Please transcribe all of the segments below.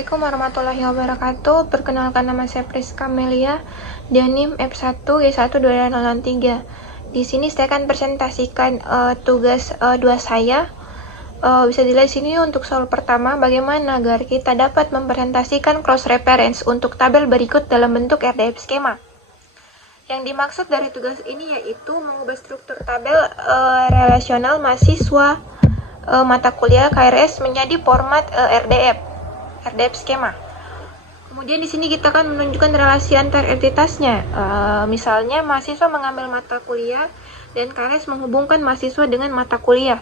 Assalamualaikum warahmatullahi wabarakatuh. Perkenalkan, nama saya Priska Melia, Dianim F1G12203. Di sini saya akan presentasikan tugas 2 saya. Bisa dilihat di sini untuk soal pertama, bagaimana agar kita dapat mempresentasikan cross reference untuk tabel berikut dalam bentuk RDF skema. Yang dimaksud dari tugas ini yaitu mengubah struktur tabel relasional mahasiswa mata kuliah KRS menjadi format RDF skema. Kemudian di sini kita akan menunjukkan relasi antar entitasnya. Misalnya mahasiswa mengambil mata kuliah dan KRS menghubungkan mahasiswa dengan mata kuliah.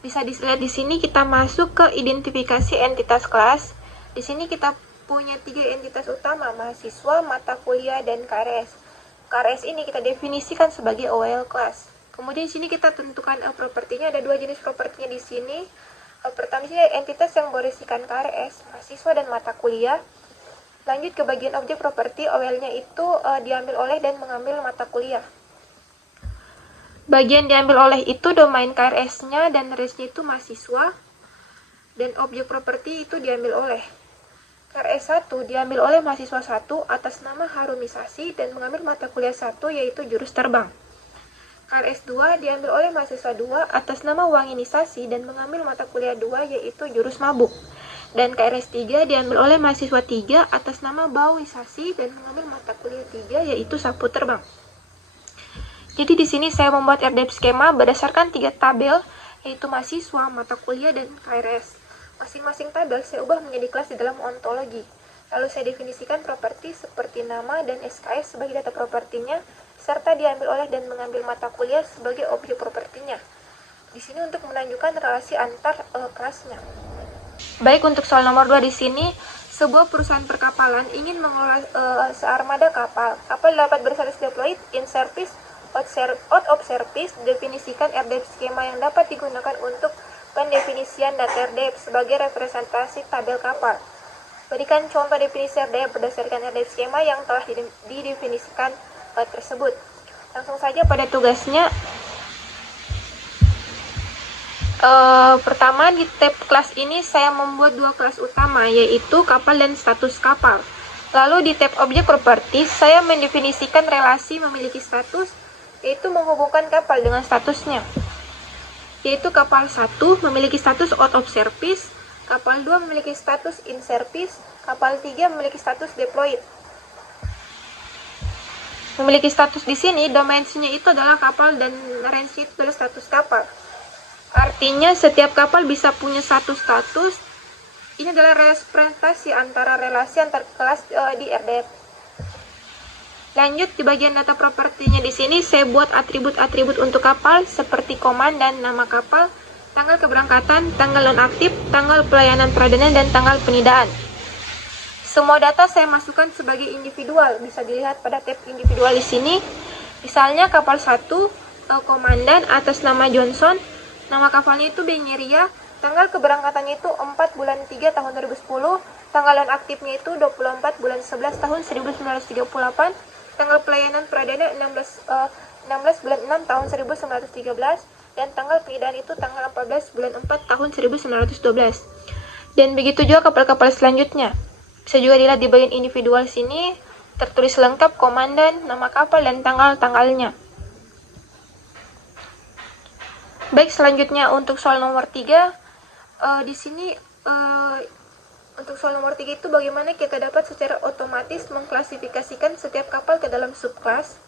Bisa dilihat di sini kita masuk ke identifikasi entitas kelas. Di sini kita punya 3 entitas utama, mahasiswa, mata kuliah, dan KRS. KRS ini kita definisikan sebagai OL kelas. Kemudian di sini kita tentukan propertinya, ada 2 jenis propertinya di sini. Pertama sini entitas yang berisikan KRS, mahasiswa dan mata kuliah. Lanjut ke bagian objek properti, OL-nya itu diambil oleh dan mengambil mata kuliah. Bagian diambil oleh itu domain KRS-nya dan range-nya itu mahasiswa. Dan objek properti itu diambil oleh KRS 1 diambil oleh mahasiswa 1 atas nama harumisasi dan mengambil mata kuliah 1 yaitu jurus terbang. KRS 2 diambil oleh mahasiswa 2 atas nama wanginisasi dan mengambil mata kuliah 2 yaitu jurus mabuk. Dan KRS 3 diambil oleh mahasiswa 3 atas nama bauisasi dan mengambil mata kuliah 3 yaitu sapu terbang. Jadi di sini saya membuat RDF skema berdasarkan 3 tabel yaitu mahasiswa, mata kuliah, dan KRS. Masing-masing tabel saya ubah menjadi kelas di dalam ontologi. Lalu saya definisikan properti seperti nama dan SKS sebagai data propertinya, serta diambil oleh dan mengambil mata kuliah sebagai objek propertinya. Di sini untuk menunjukkan relasi antar kelasnya. Baik, untuk soal nomor 2 di sini, sebuah perusahaan perkapalan ingin mengelola searmada kapal. Kapal dapat berstatus deployed, in service, out of service. Definisikan RDF skema yang dapat digunakan untuk pendefinisian data RDF sebagai representasi tabel kapal. Berikan contoh definisi RDF berdasarkan RDF skema yang telah didefinisikan tersebut. Langsung saja pada tugasnya. Pertama, di tab kelas ini saya membuat 2 kelas utama, yaitu kapal dan status kapal. Lalu di tab objek properti saya mendefinisikan relasi memiliki status, yaitu menghubungkan kapal dengan statusnya, yaitu kapal 1 memiliki status out of service, kapal 2 memiliki status in service, kapal 3 memiliki status deployed. Memiliki status di sini, domainnya itu adalah kapal dan range itu adalah status kapal. Artinya setiap kapal bisa punya satu status. Ini adalah representasi antara relasi antar kelas di RDF. Lanjut di bagian data propertinya di sini saya buat atribut-atribut untuk kapal seperti komandan, nama kapal, tanggal keberangkatan, tanggal nonaktif, tanggal pelayanan perdana, dan tanggal penidaan. Semua data saya masukkan sebagai individual, bisa dilihat pada tab individual di sini. Misalnya kapal 1, komandan atas nama Johnson, nama kapalnya itu Benyeria, tanggal keberangkatannya itu 4 bulan 3 tahun 2010, tanggal nonaktifnya itu 24 bulan 11 tahun 1938, tanggal pelayanan perdana 16 bulan 6 tahun 1913, dan tanggal penidaan itu tanggal 14 bulan 4 tahun 1912. Dan begitu juga kapal-kapal selanjutnya. Bisa juga dilihat di bagian individual sini, tertulis lengkap komandan, nama kapal, dan tanggal-tanggalnya. Baik, selanjutnya untuk soal nomor 3, di sini untuk soal nomor 3 itu bagaimana kita dapat secara otomatis mengklasifikasikan setiap kapal ke dalam subkelas.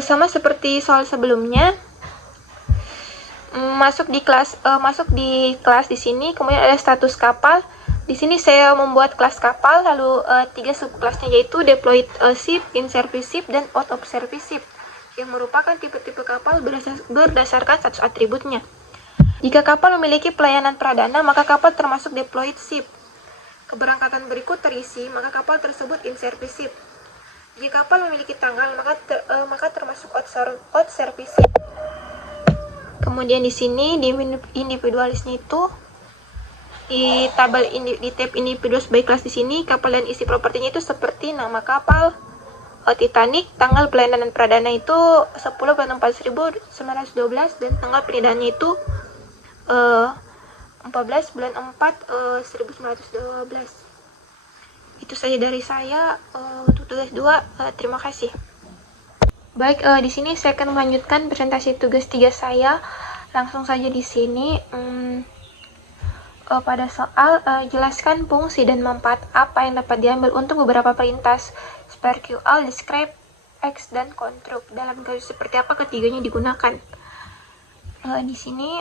Sama seperti soal sebelumnya, masuk di kelas di sini, kemudian ada status kapal. Di sini saya membuat kelas kapal, lalu 3 subkelasnya yaitu deployed ship, in service ship, dan out of service ship, yang merupakan tipe-tipe kapal berdasarkan status atributnya. Jika kapal memiliki pelayanan perdana, maka kapal termasuk deployed ship. Keberangkatan berikut terisi, maka kapal tersebut in service ship. Jika kapal memiliki tanggal, maka termasuk out service ship. Kemudian di sini di individualisnya itu di tab individual sebagai kelas di sini, kapal dan isi propertinya itu seperti nama kapal Titanic, tanggal pelayanan perdana itu 10 bulan 4 1912, dan tanggal penidaannya itu 14 bulan 4 1912. Itu saja dari saya untuk tugas 2. Terima kasih. Baik, di sini saya akan melanjutkan presentasi tugas 3 saya. Langsung saja di sini. Pada soal, jelaskan fungsi dan manfaat apa yang dapat diambil untuk beberapa perintah SPARQL, describe, X, dan construct. Dalam garis seperti apa ketiganya digunakan. Di sini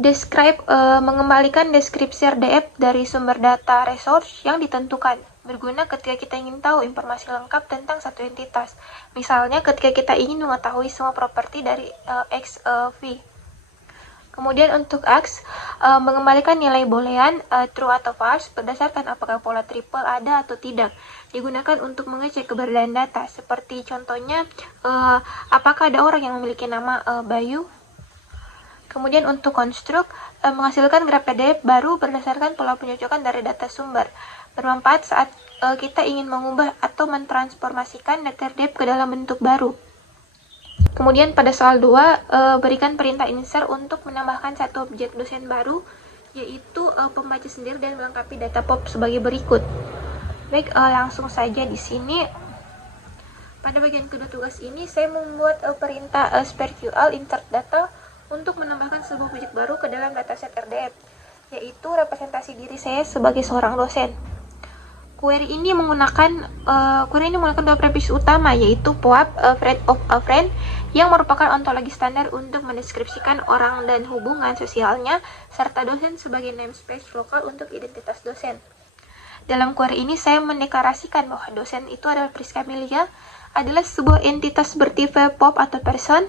describe mengembalikan deskripsi RDF dari sumber data resource yang ditentukan. Berguna ketika kita ingin tahu informasi lengkap tentang satu entitas. Misalnya ketika kita ingin mengetahui semua properti dari X, V. Kemudian untuk X, mengembalikan nilai boolean true atau false berdasarkan apakah pola triple ada atau tidak. Digunakan untuk mengecek keberadaan data. Seperti contohnya, apakah ada orang yang memiliki nama Bayu. Kemudian untuk construct, menghasilkan graf PDF baru berdasarkan pola pencocokan dari data sumber. Bermanfaat saat kita ingin mengubah atau mentransformasikan data PDF ke dalam bentuk baru. Kemudian pada soal 2, berikan perintah insert untuk menambahkan satu objek dosen baru, yaitu pembaca sendiri dan melengkapi data pop sebagai berikut. Baik, langsung saja di sini. Pada bagian kedua tugas ini, saya membuat perintah SPARQL insert data untuk menambahkan sebuah objek baru ke dalam dataset RDF, yaitu representasi diri saya sebagai seorang dosen. Query ini menggunakan dua prefiks utama, yaitu POAP, friend of a friend, yang merupakan ontologi standar untuk mendeskripsikan orang dan hubungan sosialnya, serta dosen sebagai namespace lokal untuk identitas dosen. Dalam query ini saya mendeklarasikan bahwa dosen itu adalah Priska Amelia, adalah sebuah entitas bertipe pop atau person.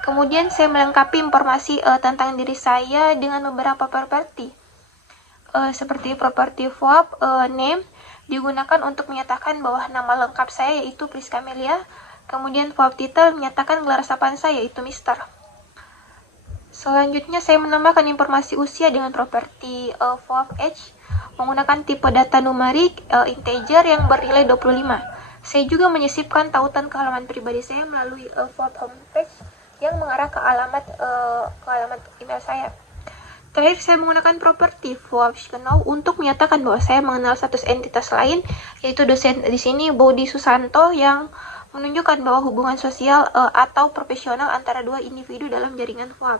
Kemudian saya melengkapi informasi tentang diri saya dengan beberapa properti, seperti properti POAP, name, digunakan untuk menyatakan bahwa nama lengkap saya yaitu Priska Amelia. Kemudian POAP title menyatakan gelar sapaan saya yaitu Mister. Selanjutnya saya menambahkan informasi usia dengan properti POAP age menggunakan tipe data numerik integer yang bernilai 25. Saya juga menyisipkan tautan ke halaman pribadi saya melalui POAP homepage yang mengarah ke alamat email saya. Terakhir, saya menggunakan properti POAP know untuk menyatakan bahwa saya mengenal status entitas lain, yaitu dosen di sini Bodi Susanto, yang menunjukkan bahwa hubungan sosial atau profesional antara dua individu dalam jaringan POAP.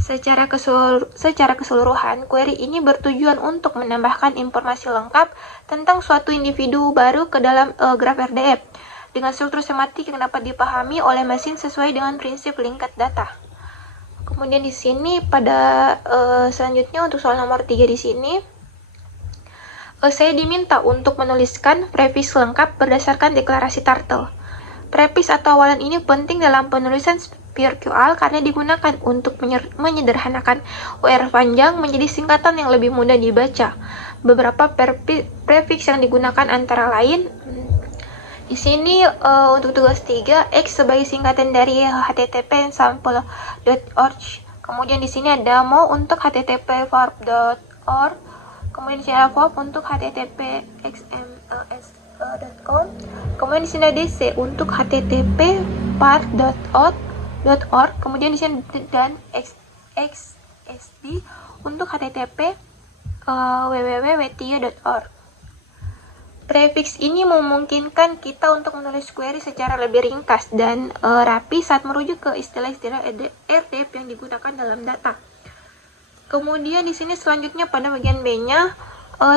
Secara keseluruhan, query ini bertujuan untuk menambahkan informasi lengkap tentang suatu individu baru ke dalam graf RDF dengan struktur semantik yang dapat dipahami oleh mesin sesuai dengan prinsip linked data. Kemudian di sini pada selanjutnya untuk soal nomor 3 di sini saya diminta untuk menuliskan prefiks lengkap berdasarkan deklarasi turtle. Prefiks atau awalan ini penting dalam penulisan SPARQL karena digunakan untuk menyederhanakan URL panjang menjadi singkatan yang lebih mudah dibaca. Beberapa prefiks yang digunakan antara lain di sini untuk tugas 3, X sebagai singkatan dari http sample.org. Kemudian di sini ada mo untuk http://varp.org. Kemudian di sini ada vop untuk http xmls.com. Kemudian di sini ada dc untuk http://part.org. Kemudian di sini dan xsd untuk http www.wetia.org. Prefiks ini memungkinkan kita untuk menulis query secara lebih ringkas dan rapi saat merujuk ke istilah-istilah RDF yang digunakan dalam data. Kemudian di sini selanjutnya pada bagian B-nya,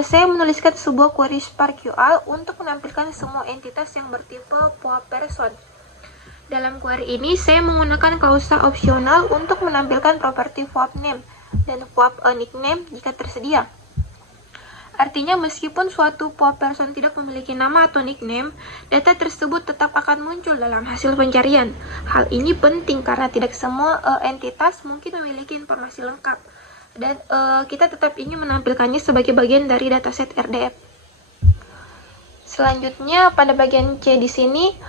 saya menuliskan sebuah query SPARQL untuk menampilkan semua entitas yang bertipe POAP person. Dalam query ini, saya menggunakan klausa opsional untuk menampilkan properti POAP name dan POAP nickname jika tersedia. Artinya, meskipun suatu POAP person tidak memiliki nama atau nickname, data tersebut tetap akan muncul dalam hasil pencarian. Hal ini penting karena tidak semua entitas mungkin memiliki informasi lengkap, dan kita tetap ingin menampilkannya sebagai bagian dari dataset RDF. Selanjutnya, pada bagian C di sini,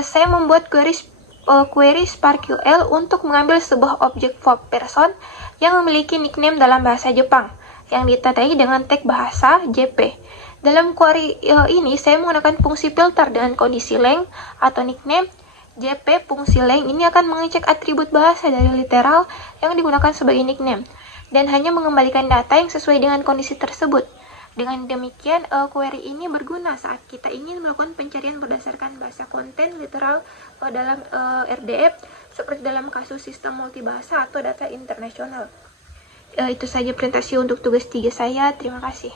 saya membuat query SPARQL untuk mengambil sebuah objek POAP person yang memiliki nickname dalam bahasa Jepang, yang ditandai dengan tag bahasa JP. Dalam query ini, saya menggunakan fungsi filter dengan kondisi length atau nickname JP fungsi length ini akan mengecek atribut bahasa dari literal yang digunakan sebagai nickname dan hanya mengembalikan data yang sesuai dengan kondisi tersebut. Dengan demikian, query ini berguna saat kita ingin melakukan pencarian berdasarkan bahasa konten literal dalam RDF, seperti dalam kasus sistem multibahasa atau data internasional. Itu saja presentasi untuk tugas 3 saya. Terima kasih.